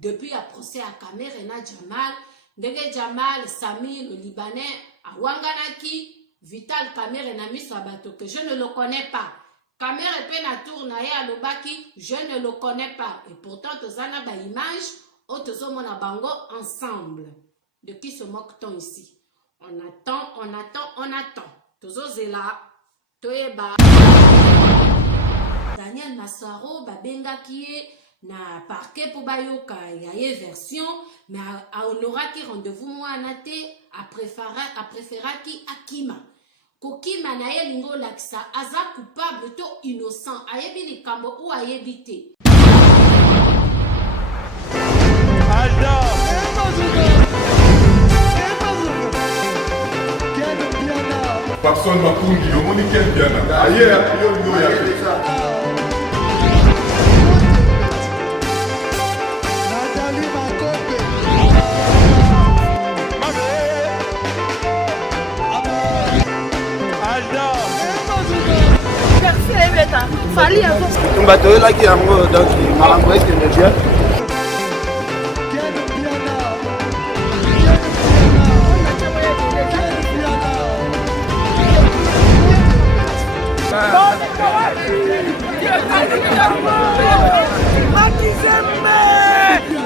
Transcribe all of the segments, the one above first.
depuis le procès à Camerena Jamal, Ndenge Jamal, Sami, le Libanais, à Wanganaki, Vital Camerena Misabato, que je ne le connais pas. Camer et Penatour Naya Lobaki, je ne le connais pas. Et pourtant, Tozana ba image, Otozomona Bango ensemble. De qui se moque-t-on ici? On attend, on attend, on attend. Tozozela, Toeba. Daniel Massaro, Babenga Kie, na parquet pour Bayoka, y a version, mais à honoraki rendez-vous moi anate, à préférer qui Akima. Kokima na ye lingo laksa, aza coupable to innocent, ayebi likambo ou ayebite. Personne m'a conduit, au monde quel bien. Ailleurs, il y a un bateau là qui est en haut, donc il m'a envoyé ce bien.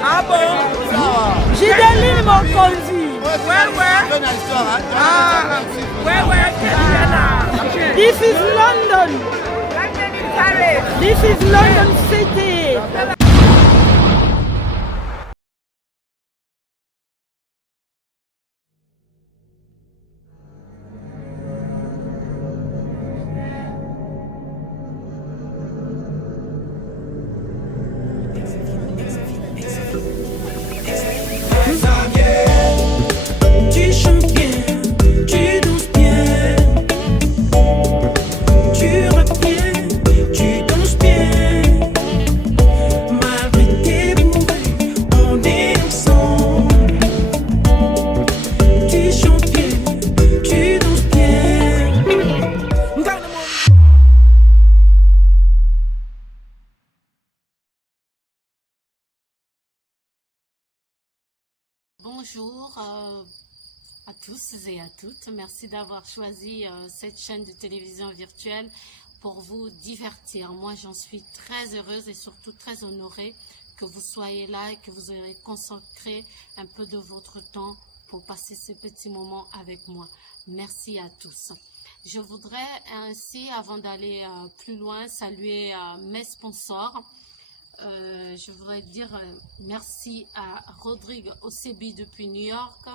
Ah bon? J'ai des livres mon conduit. This is London. This is London City. Tu chantes bien, tu danses bien, tu rappes bien, tu danses bien. Malgré tes bourrées, on est ensemble. Tu chantes bien, tu danses bien. Bonjour à tous et à toutes. Merci d'avoir choisi cette chaîne de télévision virtuelle pour vous divertir. Moi, j'en suis très heureuse et surtout très honorée que vous soyez là et que vous ayez consacré un peu de votre temps pour passer ce petit moment avec moi. Merci à tous. Je voudrais ainsi, avant d'aller plus loin, saluer mes sponsors. Je voudrais dire merci à Rodrigue Osebi depuis New York,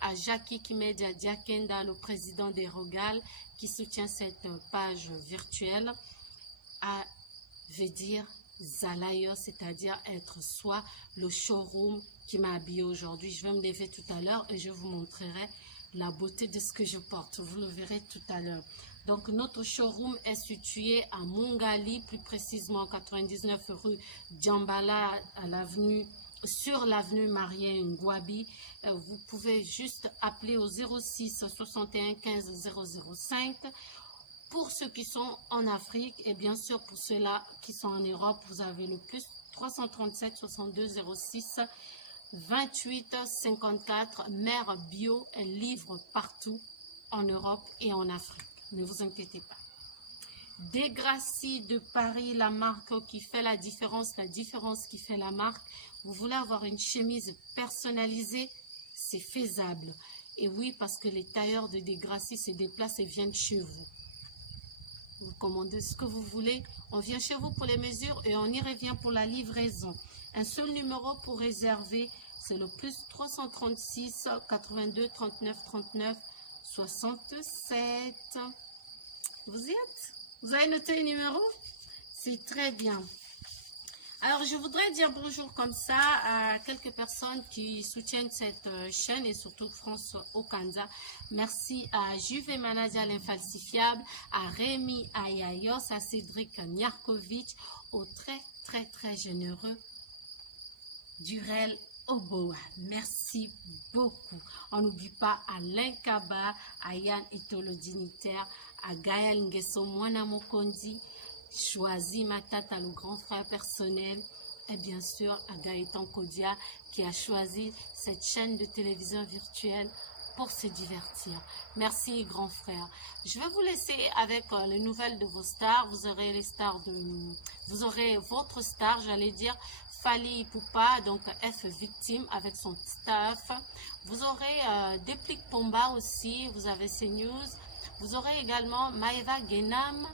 à Jackie Kimedia Diakenda, le président des Rogales, qui soutient cette page virtuelle, à Vedir Zalayo, c'est-à-dire être soi, le showroom qui m'a habillé aujourd'hui. Je vais me lever tout à l'heure et je vous montrerai la beauté de ce que je porte. Vous le verrez tout à l'heure. Donc, notre showroom est situé à Mongali, plus précisément 99 rue Djambala, sur l'avenue Marien Ngouabi. Vous pouvez juste appeler au 06 61 15 005 pour ceux qui sont en Afrique et bien sûr pour ceux-là qui sont en Europe. Vous avez le plus 337 62 06 28 54. Mère Bio, elle livre partout en Europe et en Afrique. Ne vous inquiétez pas. Degrassi de Paris, la marque qui fait la différence qui fait la marque. Vous voulez avoir une chemise personnalisée, c'est faisable. Et oui, parce que les tailleurs de Degrassi se déplacent et viennent chez vous. Vous commandez ce que vous voulez, on vient chez vous pour les mesures et on y revient pour la livraison. Un seul numéro pour réserver, c'est le plus 336 82 39 39 67. Vous y êtes? Vous avez noté le numéro? C'est très bien. Alors, je voudrais dire bonjour comme ça à quelques personnes qui soutiennent cette chaîne et surtout France Okanda. Merci à Juve Manadia l'infalsifiable, à Rémi Ayayos, à Cédric Niarkovic, au très généreux Durel Oboa. Merci beaucoup. On n'oublie pas Alain Kaba, à Yann Etolo Dignitaire, à Gaël Nguesso Mwana Mokondi, Choisi Matata, le grand frère personnel, et bien sûr à Gaëtan Kodia qui a choisi cette chaîne de télévision virtuelle pour se divertir. Merci grand frère. Je vais vous laisser avec les nouvelles de vos stars. Vous aurez les stars vous aurez votre star, j'allais dire Fally Ipupa, donc F Victime avec son staff. Vous aurez Deplik Pomba aussi, vous avez CNews. Vous aurez également Maeva Genam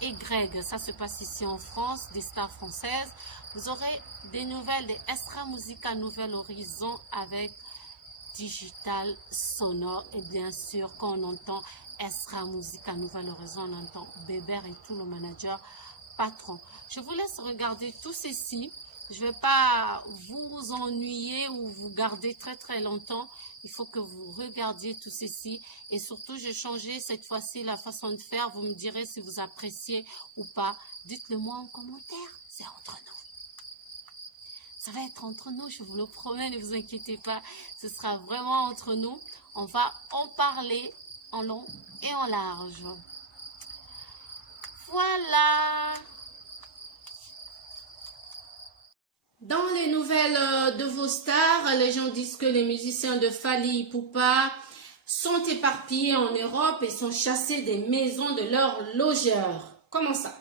et Greg, ça se passe ici en France, des stars françaises. Vous aurez des nouvelles de Estra Musica Nouvel Horizon avec Digital Sonore. Et bien sûr, quand on entend Estra Musica Nouvel Horizon, on entend Bébert et tout le manager patron. Je vous laisse regarder tout ceci. Je ne vais pas vous ennuyer ou vous garder très longtemps. Il faut que vous regardiez tout ceci. Et surtout, j'ai changé cette fois-ci la façon de faire. Vous me direz si vous appréciez ou pas. Dites-le moi en commentaire. C'est entre nous. Ça va être entre nous, je vous le promets, ne vous inquiétez pas. Ce sera vraiment entre nous. On va en parler en long et en large. Voilà. Dans les nouvelles de vos stars, les gens disent que les musiciens de Fally Ipupa sont éparpillés en Europe et sont chassés des maisons de leurs logeurs. Comment ça?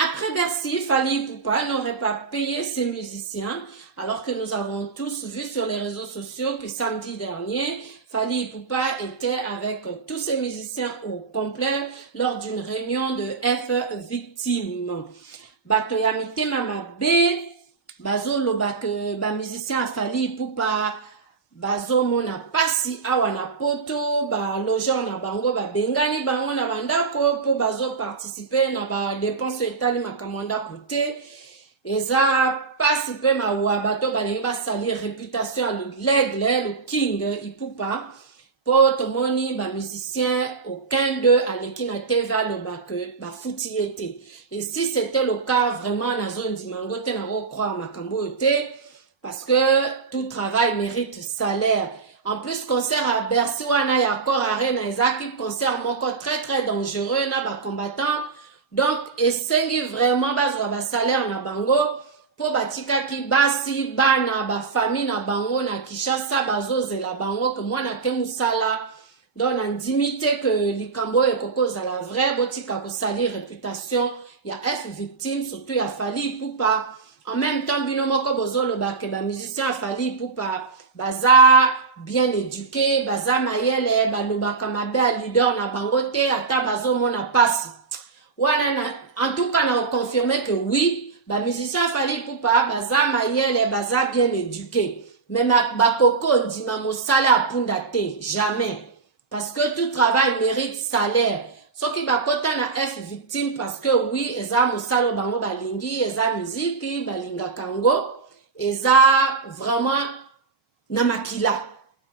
Après Bercy, Fally Ipupa n'aurait pas payé ses musiciens, alors que nous avons tous vu sur les réseaux sociaux que samedi dernier, Fally Ipupa était avec tous ses musiciens au complet lors d'une réunion de F Victime. Batoyamite Mamabe, Bazo Lobak, musicien Fally Ipupa, Bazo mona pasi awa na poto, ba logeur na bango, ba bengani bango na bandako, po bazo participer na ba dépense etali makamanda koute. Eza pasi pe ma wabato balingi ba sali réputation à l'aigle, le king Ipupa. Po tomoni ba musicien aucun d'eux à l'équina TV le bak ba foutiete. Et si c'était le cas vraiment na zone dimango te na croire makambo yote. Parce que tout travail mérite salaire. En plus, concert à Bercy, wana ya encore arena ezaki concert moko très dangereux na ba combattant. Donc, esengi vraiment bazwa ba salaire na bango po batika ki basi bana ba famille na bango na Kinshasa bazozela bango que mwana ke musala. Donc, na ndimite que likambo ekoko za la vraie botika ko sali réputation ya F Victime, surtout ya Fally Ipupa. En même temps, binomoko bozolo ba musicien Fally Ipupa baza bien éduqué, baza mayele, balobaka mabe a leader na bangote, ata bazo mona pasi. En tout cas, on a confirmé que oui, ba musicien Fally Ipupa baza mayele, baza bien éduqué. Mais bakoko ndima mosala apunda te, jamais. Parce que tout travail mérite salaire. Ce qui va côté na F Victime parce que oui, eza musalo bango balingi, eza musique, balinga kango, eza vraiment namakila.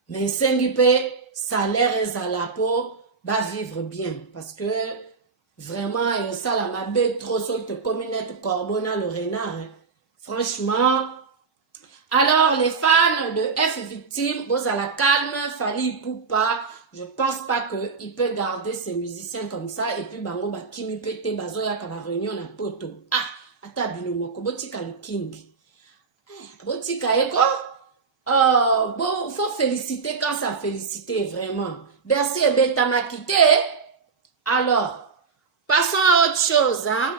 Mais sengi pe salaire eza la po ba vivre bien parce que vraiment ça la mabe trop sorte communette Corbona le renard. Hein. Franchement, alors les fans de F Victime, vous à la calme, Fally Ipupa. Je pense pas qu'il peut garder ses musiciens comme ça. Et puis, bango ba kimi pete bazo ya kaba réunion na poto. Ah, ata binomoko botika le king. Botika eko. Bon, faut féliciter quand ça féliciter vraiment. Bercy et Beta m'a quitté. Alors, passons à autre chose, hein.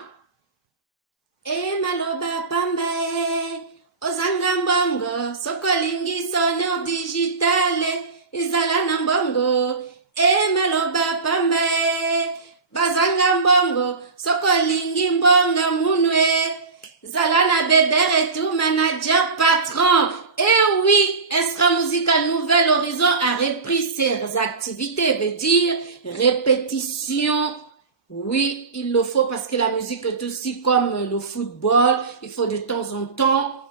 E maloba pambae, ozanga mbongo, sokolingi sonyo digitale. Izala na mbongo, e maloba pambae, bazanga mbongo, soko lingi mbonga munwe, zala na bedere tout manager patron. Et oui, Estra Musica Nouvel Horizon a repris ses activités, veut dire répétition. Oui, il le faut parce que la musique est aussi comme le football, il faut de temps en temps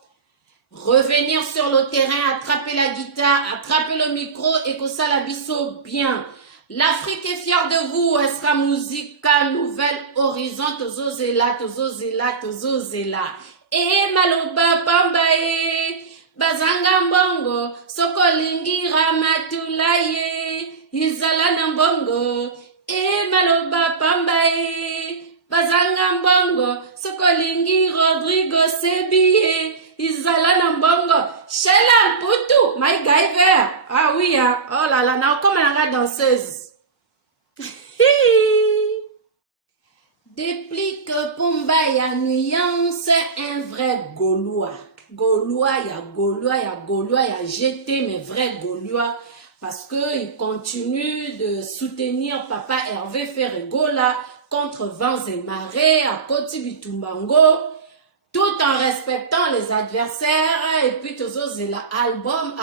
revenir sur le terrain, attraper la guitare, attraper le micro et que ça la bisso bien. L'Afrique est fière de vous, Estra Musica Nouvel Horizon, tozozela, tozozela, tozozela. E maloba pambae, bazanga mbongo, sokolingi ramatulaye, izala na mbongo. E maloba pambae, bazanga mbongo, sokolingi Rodrigo Sebie. tout, MacGyver. Ah oui, hein. Oh là là, non, comme la danseuse. Depuis que Pumba y a nuance, un vrai Gaulois. Gaulois, il y a Gaulois, il y a Gaulois, il y a GT, mais vrai Gaulois. Parce qu'il continue de soutenir Papa Hervé Ferregola contre vents et marées à Koti Bitumbango, tout en respectant les adversaires. Et puis, toujours, c'est là, album,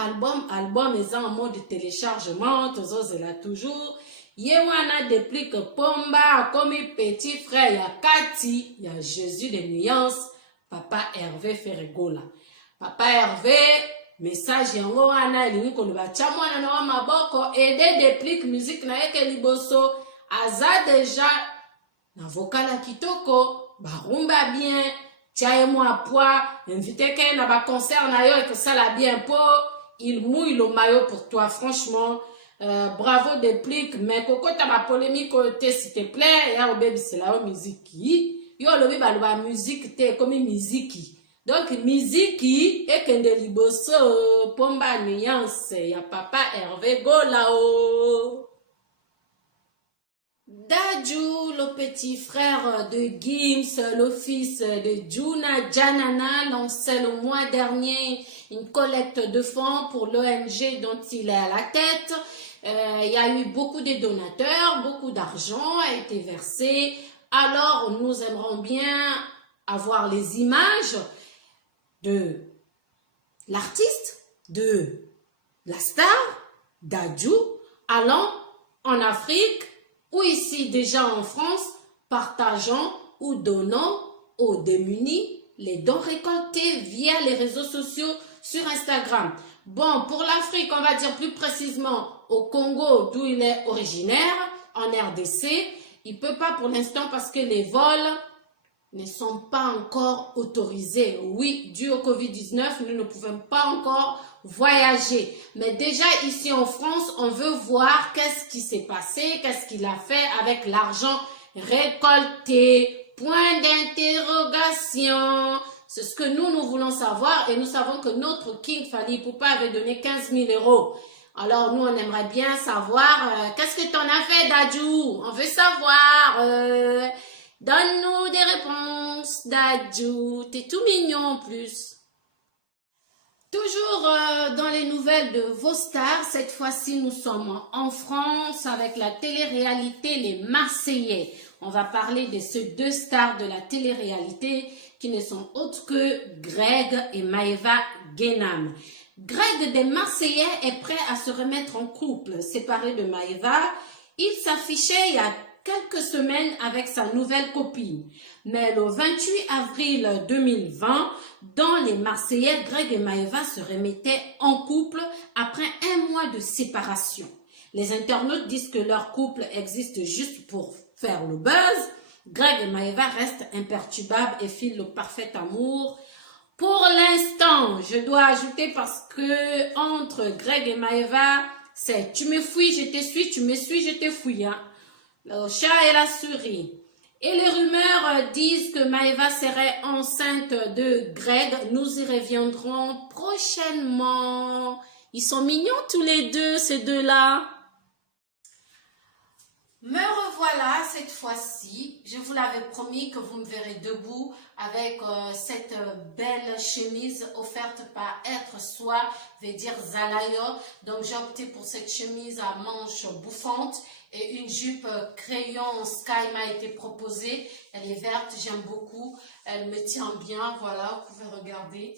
ils ont en mode téléchargement, toujours, c'est là toujours. Yewana depuis que Pomba, comme petit frère, il y a Cathy, il y a Jésus de nuances, Papa Hervé Ferregola. Papa Hervé, message yango wana elingi koloba tia mwana na wa maboko aider déplique musique na yeke liboso aza déjà na vocal ya kitoko barumba bien tia ye mwa poids invité ke na ba concert na yo ekosala bien po il mouille le maillot pour toi franchement. Bravo déplique mais kokota ba polémique te s'il te plaît ya obebisela yo musique yo lobi baloba musique te comme musique. Donc, miziki ekende liboso Pomba nuance ya Papa Hervé Golao. Dadju, le petit frère de Gims, le fils de Juna Janana, lançait le mois dernier une collecte de fonds pour l'ONG dont il est à la tête. Il y a eu beaucoup de donateurs, beaucoup d'argent a été versé. Alors, nous aimerons bien avoir les images de l'artiste, de la star, Dadju, allant en Afrique ou ici déjà en France, partageant ou donnant aux démunis les dons récoltés via les réseaux sociaux sur Instagram. Bon, pour l'Afrique, on va dire plus précisément au Congo, d'où il est originaire, en RDC. Il ne peut pas pour l'instant parce que les vols ne sont pas encore autorisés. Oui, dû au Covid-19, nous ne pouvons pas encore voyager. Mais déjà ici en France, on veut voir qu'est-ce qui s'est passé, qu'est-ce qu'il a fait avec l'argent récolté. Point d'interrogation. C'est ce que nous voulons savoir et nous savons que notre King Fally Ipupa avait donné 15 000 €. Alors nous, on aimerait bien savoir qu'est-ce que tu en as fait, Dadju? On veut savoir. Donne-nous des réponses, Dadju. T'es tout mignon en plus. Toujours dans les nouvelles de vos stars, cette fois-ci nous sommes en France avec la télé-réalité Les Marseillais. On va parler de ces deux stars de la télé-réalité qui ne sont autres que Greg et Maëva Guénam. Greg des Marseillais est prêt à se remettre en couple, séparé de Maëva. Il s'affichait il y a quelques semaines avec sa nouvelle copine. Mais le 28 avril 2020, dans Les Marseillais, Greg et Maëva se remettaient en couple après un mois de séparation. Les internautes disent que leur couple existe juste pour faire le buzz. Greg et Maëva restent imperturbables et filent le parfait amour. Pour l'instant, je dois ajouter parce que entre Greg et Maëva, c'est tu me fouilles, je te suis, tu me suis, je te fouille. Hein? Le chat et la souris. Et les rumeurs disent que Maëva serait enceinte de Greg. Nous y reviendrons prochainement. Ils sont mignons tous les deux, ces deux-là. Me revoilà cette fois-ci. Je vous l'avais promis que vous me verrez debout avec cette belle chemise offerte par Être Soi, veut dire Zalayo. Donc j'ai opté pour cette chemise à manches bouffantes et une jupe crayon sky m'a été proposée. Elle est verte, j'aime beaucoup. Elle me tient bien, voilà, vous pouvez regarder.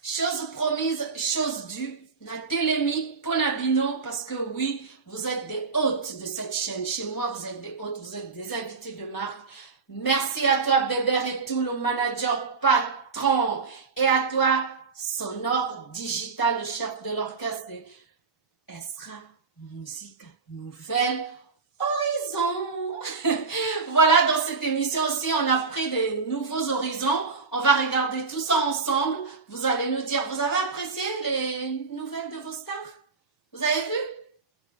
Chose promise, chose due. Natelemi Ponabino, parce que oui, vous êtes des hôtes de cette chaîne. Chez moi, vous êtes des hôtes, vous êtes des invités de marque. Merci à toi, Bébert et tout, le manager patron. Et à toi, Sonore Digital, le chef de l'orchestre de Esra Musique Nouvelle Horizon. Voilà, dans cette émission aussi, on a pris des nouveaux horizons. On va regarder tout ça ensemble. Vous allez nous dire, vous avez apprécié les nouvelles de vos stars? Vous avez vu?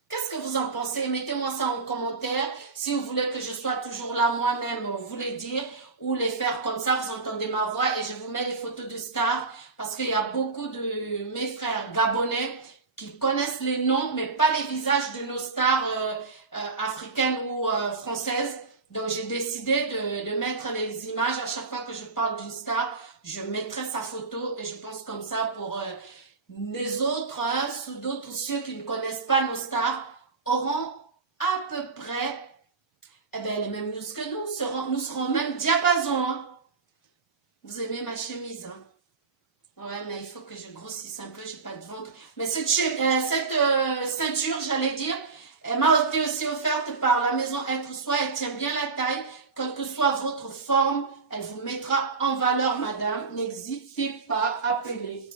Qu'est-ce que vous en pensez? Mettez-moi ça en commentaire. Si vous voulez que je sois toujours là moi-même, vous les dire. ou les faire comme ça, vous entendez ma voix et je vous mets les photos de stars parce qu'il y a beaucoup de mes frères gabonais qui connaissent les noms mais pas les visages de nos stars africaines ou françaises. Donc j'ai décidé de mettre les images à chaque fois que je parle d'une star, je mettrai sa photo et je pense comme ça pour les autres, sous d'autres ceux qui ne connaissent pas nos stars, auront à peu près les mêmes news que nous. Nous serons même diapason. Hein. Vous aimez ma chemise, hein? Ouais, mais il faut que je grossisse un peu, j'ai pas de ventre. Mais cette ceinture, j'allais dire, elle m'a été aussi offerte par la maison Être Soi. Elle tient bien la taille. Quelle que soit votre forme, elle vous mettra en valeur, madame. N'hésitez pas à appeler.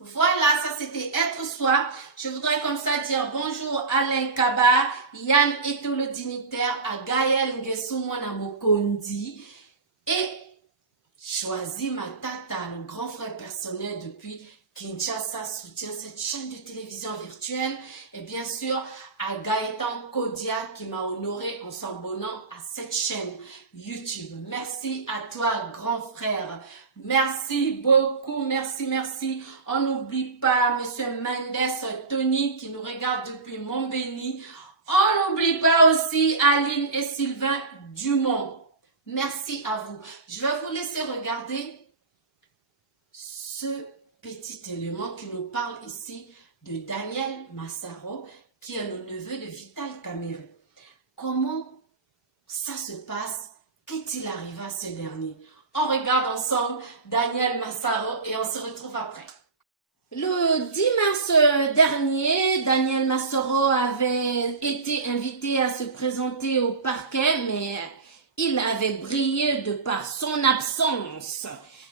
Voilà, ça c'était Être Soi. Je voudrais comme ça dire bonjour Alain Kaba, Yann Eto le dignitaire, à Gaël Ngesumwana Mokondi et Choisi Matata, le grand frère personnel depuis Kinshasa, soutient cette chaîne de télévision virtuelle. Et bien sûr, à Gaëtan Kodia qui m'a honoré en s'abonnant à cette chaîne YouTube. Merci à toi, grand frère. Merci beaucoup, merci, merci. On n'oublie pas M. Mendes Tony qui nous regarde depuis Montbéni. On n'oublie pas aussi Aline et Sylvain Dumont. Merci à vous. Je vais vous laisser regarder ce petit élément qui nous parle ici de Daniel Massaro, qui est le neveu de Vital Kamerhe. Comment ça se passe? Qu'est-il arrivé à ce dernier? On regarde ensemble Daniel Massaro et on se retrouve après. Le 10 mars dernier, Daniel Massaro avait été invité à se présenter au parquet, mais il avait brillé de par son absence.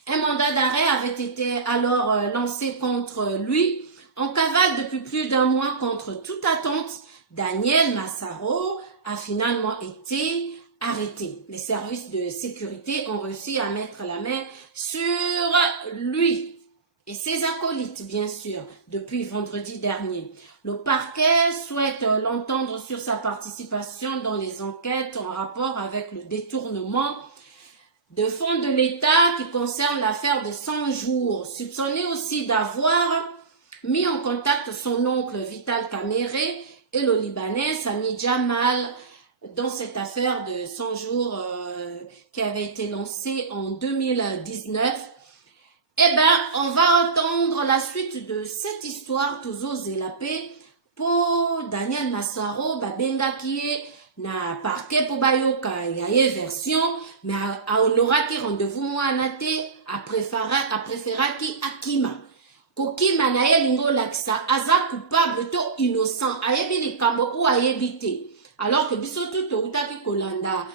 Un mandat d'arrêt avait été alors lancé contre lui. En cavale depuis plus d'un mois contre toute attente, Daniel Massaro a finalement été arrêté. Les services de sécurité ont réussi à mettre la main sur lui et ses acolytes, bien sûr, depuis vendredi dernier. Le parquet souhaite l'entendre sur sa participation dans les enquêtes en rapport avec le détournement de fonds de l'État qui concerne l'affaire de 100 jours, soupçonné aussi d'avoir mis en contact son oncle Vital Kamerhe et le Libanais Sami Jamal dans cette affaire de 100 jours qui avait été lancée en 2019. Eh bien, on va entendre la suite de cette histoire, Tozo Zelapé, pour Daniel Massaro, Babengaki, na parquet pour Bayoka, il y a une version, mais à honoraki rendez-vous moi anate, à préférer qui Akima. Kokima na ye lingo laksa, aza coupable to innocent, ayebi likambo ou ayebite. Alors que bisotu to utaki kolanda,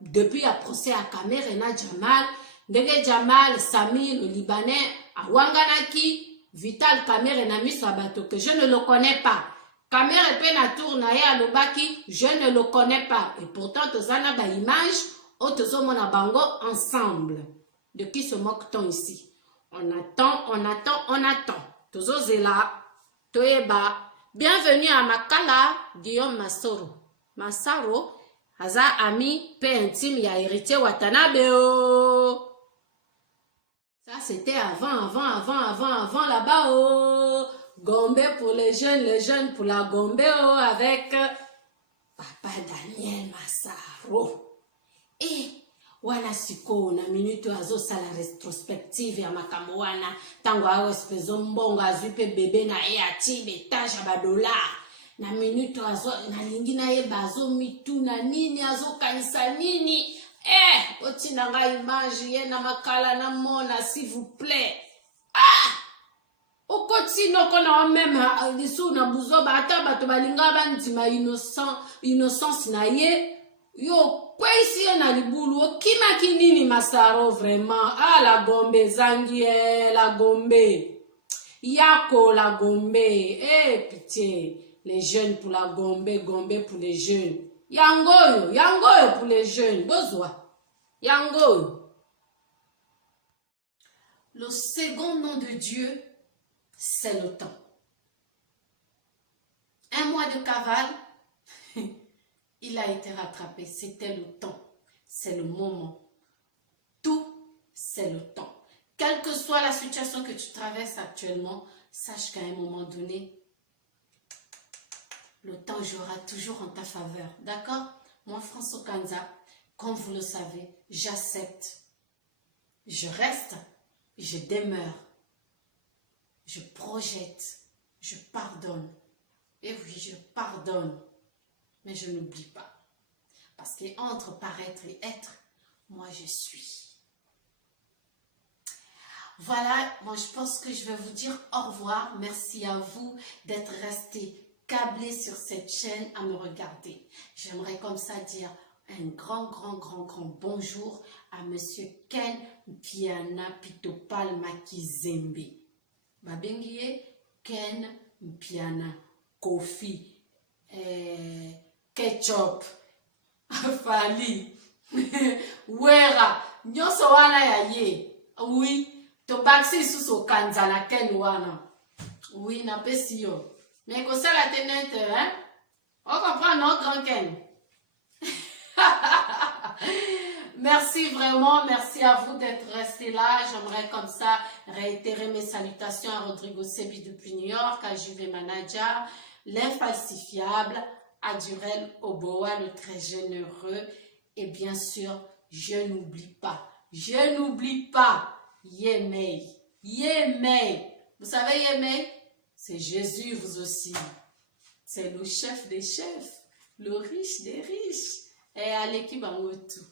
depuis un procès à Kamerhe na Jamal, Ndege Jamal, Sami, le Libanais, à Wanganaki, Vital Kamerhe na misabato, que je ne le connais pas. Kamerhe pena tournaye à Lobaki, je ne le connais pas. Et pourtant, tozana ba image, otozo mona bango ensemble. De qui se moque-t-on ici? On attend, on attend, on attend. Tozo zela, toeba. Bienvenue à Makala, Guillaume Massaro. Massaro, haza ami, pe intime, ya héritier Watanabe. Ça, c'était avant là-bas, oh. Gombe pour les jeunes pour la Gombe, oh, avec Papa Daniel Massaro. Et, wana siko, na minute azo sala rétrospective ya makambo wana, tango azo espezo mbonga azupe bebe na e ati betaja badola. Na minute azo, na lingi na e bazo mitu na nini, azo kanisa nini. Otina nga image ye na makala na mona, s'il vous plaît. Okotino kona même lisu na buzoba ata bato balinga bandima innocence na ye. Yo, kwa isi ye na libulu, okima kinini Massaro vraiment. La Gombe zangi, la Gombe. Yako la Gombe. Pitié. Les jeunes pour la Gombe, Gombe pour les jeunes. Yangoyo pour les jeunes. Besoin. Yangoyo. Le second nom de Dieu, c'est le temps. Un mois de cavale, il a été rattrapé. C'était le temps. c'est le moment. Tout, c'est le temps. Quelle que soit la situation que tu traverses actuellement, sache qu'à un moment donné, le temps jouera toujours en ta faveur. D'accord? Moi, François Kanza, comme vous le savez, j'accepte. Je reste, je demeure. Je projette, je pardonne. Et oui, je pardonne. Mais je n'oublie pas. Parce qu'entre paraître et être, moi je suis. Voilà, moi je pense que je vais vous dire au revoir. Merci à vous d'être restés câblés sur cette chaîne à me regarder. J'aimerais comme ça dire un grand bonjour à Monsieur Ken Mpiana Pitopal Makizembe. Babengie Ken Mpiana Kofi Ketchup Fali Wera Nyoso wana ya ye. Oui, to baxi suso kanza na Ken wana. Oui, na pesi yo. Mais que ça la tenette, hein? On comprend, non, grand Ken? Merci vraiment, merci à vous d'être restés là. J'aimerais comme ça réitérer mes salutations à Rodrigo Sebi depuis New York, à Juve Manager, l'infalsifiable, à Durel Oboa, le très généreux. Et bien sûr, je n'oublie pas, Yemei. Yemei. Vous savez Yemei? C'est Jésus, vous aussi. C'est le chef des chefs, le riche des riches. Et à l'équipe en tout.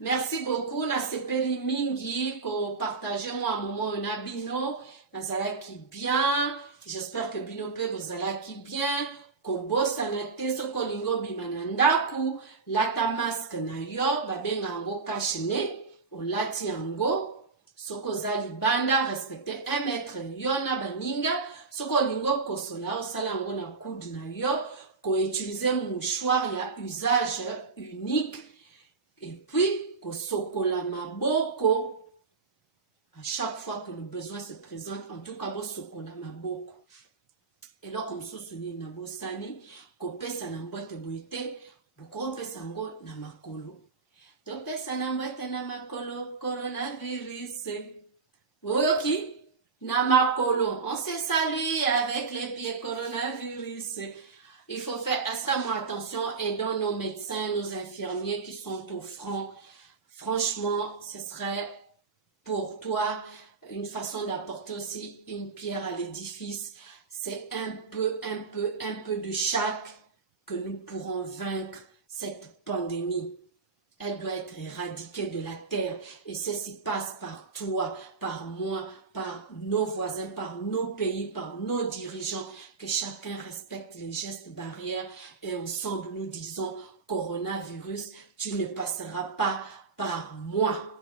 Merci beaucoup. Na sepeli mingi ko partager moi un moment na bino na zalaki bien. J'espère que bino pe bozalaki bien. Ko bossa na teso ko lingo bimanandaku lata masque na yo babenga ngo cache-nez o lati yango soko zali banda respecter 1 mètre yona baninga soko lingo kosola o sala ngo na coude na yo ko utiliser mouchoir ya usage unique et puis ko sokola maboko à chaque fois que le besoin se présente, en tout cas bo sokola maboko. Et là comme sousuni na bosani ko pesa na mbote boite boko pesa ngo na makolo. To pesa na mbote na makolo coronavirus. Oyoki na makolo, on se salue avec les pieds coronavirus. Il faut faire extrêmement attention, aidons nos médecins, nos infirmiers qui sont au front. Franchement, ce serait pour toi une façon d'apporter aussi une pierre à l'édifice. C'est un peu de chaque que nous pourrons vaincre cette pandémie. Elle doit être éradiquée de la terre et ceci passe par toi, par moi, par nos voisins, par nos pays, par nos dirigeants, que chacun respecte les gestes barrières et ensemble nous disons coronavirus, tu ne passeras pas par moi.